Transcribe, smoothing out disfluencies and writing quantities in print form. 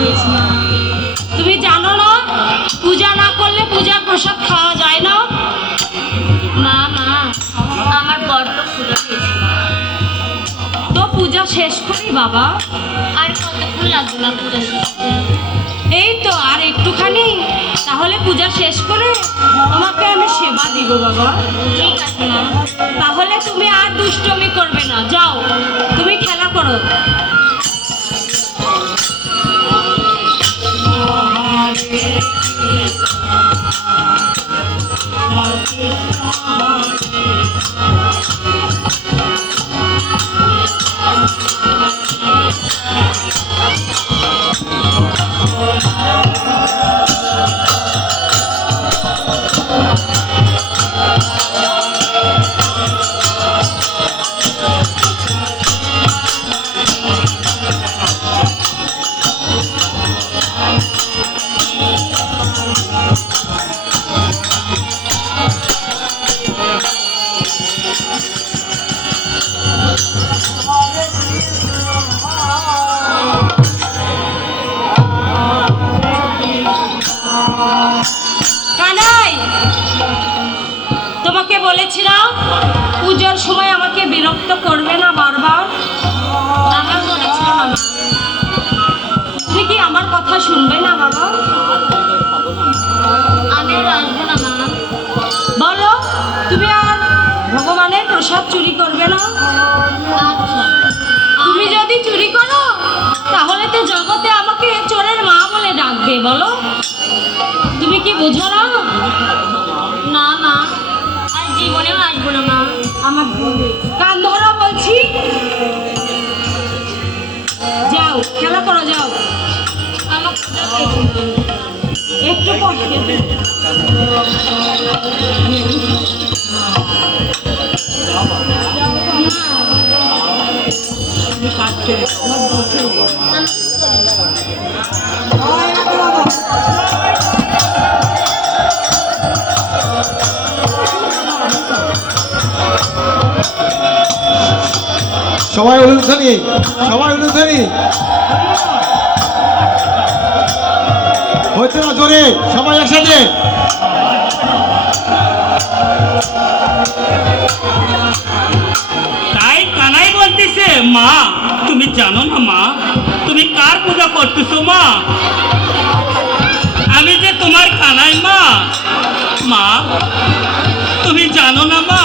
হয়েছে মা। তুমি জানো না পূজা না করলে পূজার প্রসাদ খাওয়া যায় না? মা মা আমার বড্ড ক্ষুধা পেয়েছে মা। তো পূজা শেষ করি বাবা। আর কতক্ষণ লাগবে মা পূজা শেষ করতে? এই তো আর একটুখানি, তাহলে পূজা শেষ করে তোমাকে আমি সেবা দিব বাবা। ঠিক আছে মা। তাহলে তুমি আর দুষ্টমি করবে না, যাও তুমি খেলা করো। কানাই, তোমাকে বলেছিলাম পুজোর সময় আমাকে বিরক্ত করবে না বারবার। আমার বলেছিল না মা। তুমি কি আমার কথা শুনবে না বাবা? আমি আর আসবো না মা। বলো, তুমি আর ভগবানের প্রসাদ চুরি করবে না? আচ্ছা। তুমি যদি চুরি করো তাহলে তো জগতে আমাকে চোরের মা বলে ডাকবে। বলো, তুমি কি বুঝো না? না মা, আর জীবনেও আসবো না মা। আমার কান ধরো বলছি। যাও খেলা করো, যাও। আমার ক্ষুধা পেয়েছে মা। একটু পরে সবাই উলুধ্বনি, সবাই উলুধ্বনি হচ্ছে না, জোরে সবাই একসাথে। তাই কানাই বলতেছে, মা তুমি জানো না মা, তুমি কার পূজা করতেছো মা? আমি যে তোমার কানাই মা। মা তুমি জানো না মা,